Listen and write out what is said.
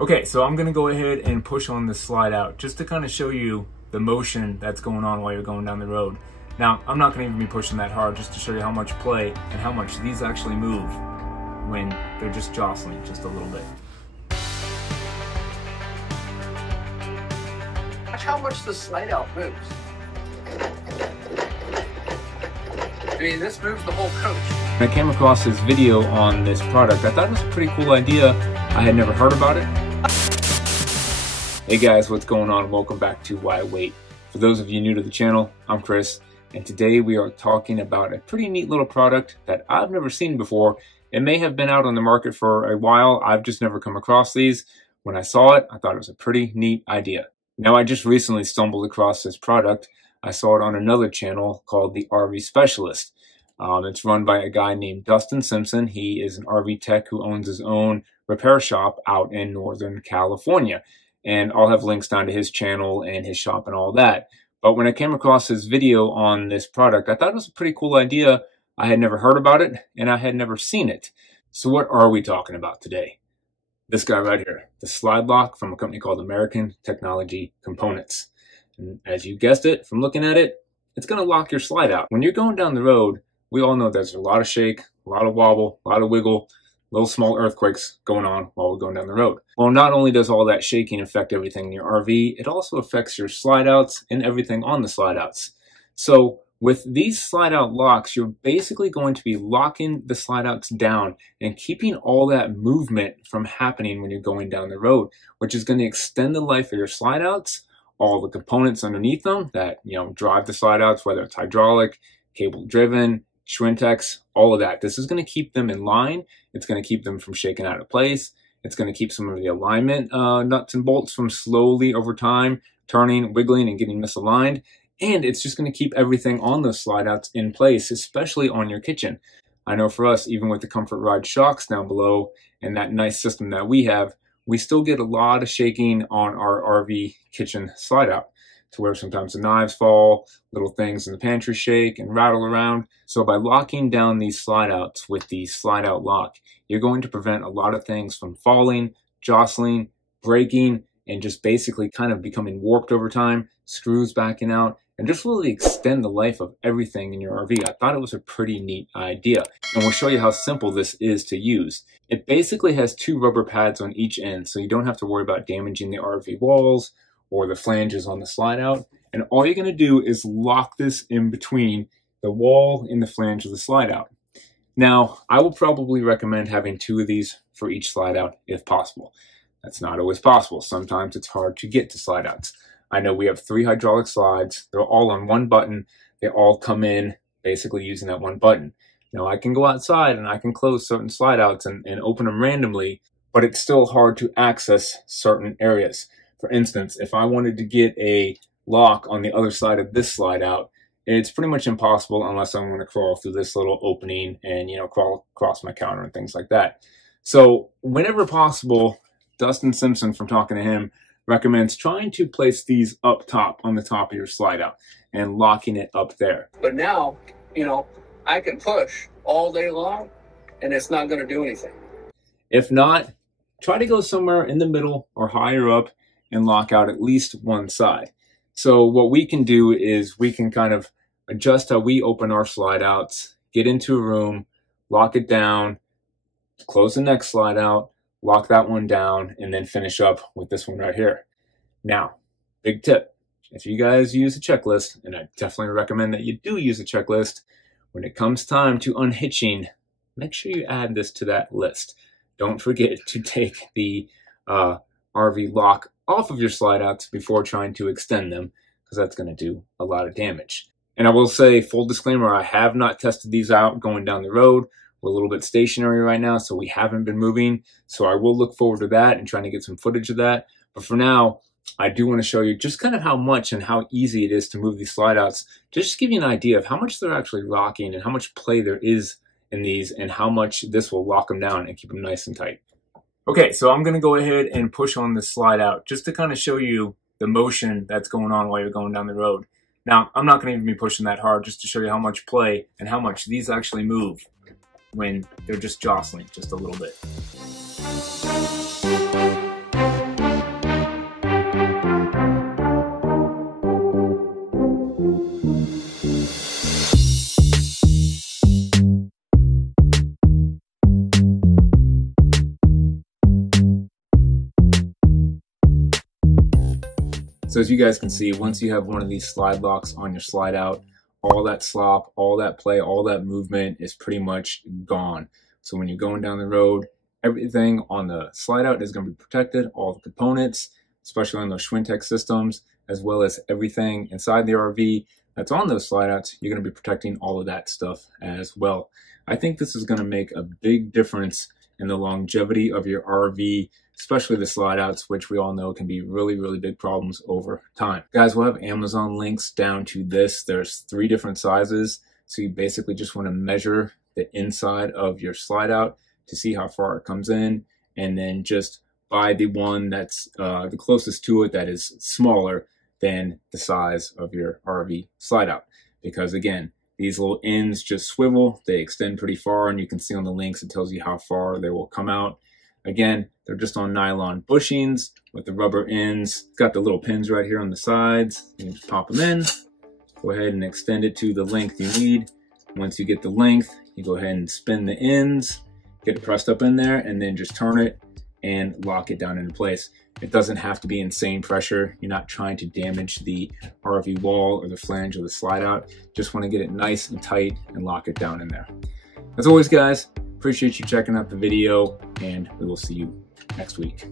Okay, so I'm gonna go ahead and push on this slide out just to kind of show you the motion that's going on while you're going down the road. Now, I'm not gonna even be pushing that hard, just to show you how much play and how much these actually move when they're just jostling just a little bit. Watch how much the slide out moves. I mean, this moves the whole coach. When I came across this video on this product, I thought it was a pretty cool idea. I had never heard about it. Hey guys, what's going on? Welcome back to Why Wait. For those of you new to the channel, I'm Chris, and today we are talking about a pretty neat little product that I've never seen before. It may have been out on the market for a while. I've just never come across these. When I saw it, I thought it was a pretty neat idea. Now, I just recently stumbled across this product. I saw it on another channel called The RV Specialist. It's run by a guy named Dustin Simpson. He is an RV tech who owns his own repair shop out in Northern California. And I'll have links down to his channel and his shop and all that. But when I came across his video on this product, I thought it was a pretty cool idea. I had never heard about it, and I had never seen it. So what are we talking about today? This guy right here, the slide lock from a company called American Technology Components. And as you guessed it, from looking at it, it's going to lock your slide out. When you're going down the road, we all know there's a lot of shake, a lot of wobble, a lot of wiggle, little small earthquakes going on while we're going down the road. Well, not only does all that shaking affect everything in your RV, it also affects your slide outs and everything on the slide outs. So with these slide out locks, you're basically going to be locking the slide outs down and keeping all that movement from happening when you're going down the road, which is going to extend the life of your slide outs, all the components underneath them that, drive the slide outs, whether it's hydraulic, cable driven, Schwintex, all of that. This is going to keep them in line. It's going to keep them from shaking out of place. It's going to keep some of the alignment nuts and bolts from slowly over time turning, wiggling, and getting misaligned. And it's just going to keep everything on those slide outs in place, especially on your kitchen. I know for us, even with the Comfort Ride shocks down below and that nice system that we have, we still get a lot of shaking on our RV kitchen slide out, to where sometimes the knives fall, little things in the pantry shake and rattle around. So by locking down these slide outs with the slide out lock, you're going to prevent a lot of things from falling, jostling, breaking, and just basically kind of becoming warped over time, screws backing out, and just really extend the life of everything in your RV. I thought it was a pretty neat idea. And we'll show you how simple this is to use. It basically has two rubber pads on each end, so you don't have to worry about damaging the RV walls or the flanges on the slide out. And all you're gonna do is lock this in between the wall and the flange of the slide out. Now, I will probably recommend having two of these for each slide out if possible. That's not always possible. Sometimes it's hard to get to slide outs. I know we have 3 hydraulic slides. They're all on one button. They all come in basically using that one button. Now, I can go outside and I can close certain slide outs and open them randomly, but it's still hard to access certain areas. For instance, if I wanted to get a lock on the other side of this slide out, it's pretty much impossible unless I'm going to crawl through this little opening and, crawl across my counter and things like that. So whenever possible, Dustin Simpson, from talking to him, recommends trying to place these up top on the top of your slide out and locking it up there. But now, I can push all day long and it's not going to do anything. If not, try to go somewhere in the middle or higher up and lock out at least one side. So what we can do is we can kind of adjust how we open our slide outs, get into a room, lock it down, close the next slide out, lock that one down, and then finish up with this one right here. Now, big tip, if you guys use a checklist, and I definitely recommend that you do use a checklist, when it comes time to unhitching, make sure you add this to that list. Don't forget to take the RV lock off of your slide outs before trying to extend them, because that's going to do a lot of damage. And I will say, full disclaimer, I have not tested these out going down the road. We're a little bit stationary right now, so we haven't been moving. So I will look forward to that and trying to get some footage of that. But for now, I do want to show you just kind of how much and how easy it is to move these slide outs. Just to give you an idea of how much they're actually rocking and how much play there is in these and how much this will lock them down and keep them nice and tight. Okay, so I'm gonna go ahead and push on this slide out just to kind of show you the motion that's going on while you're going down the road. Now, I'm not gonna even be pushing that hard, just to show you how much play and how much these actually move when they're just jostling just a little bit. So as you guys can see, once you have one of these slide locks on your slide out, all that slop, all that play, all that movement is pretty much gone. So when you're going down the road, everything on the slide out is going to be protected, all the components, especially on those Schwintek systems, as well as everything inside the RV that's on those slide outs, you're going to be protecting all of that stuff as well. I think this is going to make a big difference in the longevity of your RV, especially the slide outs, which we all know can be really, really big problems over time. Guys, we'll have Amazon links down to this. There's 3 different sizes. So you basically just want to measure the inside of your slide out to see how far it comes in, and then just buy the one that's the closest to it that is smaller than the size of your RV slide out. Because again, these little ends just swivel, they extend pretty far, and you can see on the links it tells you how far they will come out. Again, they're just on nylon bushings with the rubber ends. It's got the little pins right here on the sides. You can just pop them in, go ahead and extend it to the length you need. Once you get the length, you go ahead and spin the ends, get it pressed up in there, and then just turn it and lock it down into place. It doesn't have to be insane pressure. You're not trying to damage the RV wall or the flange or the slide out. Just want to get it nice and tight and lock it down in there. As always, guys, appreciate you checking out the video, and we will see you next week.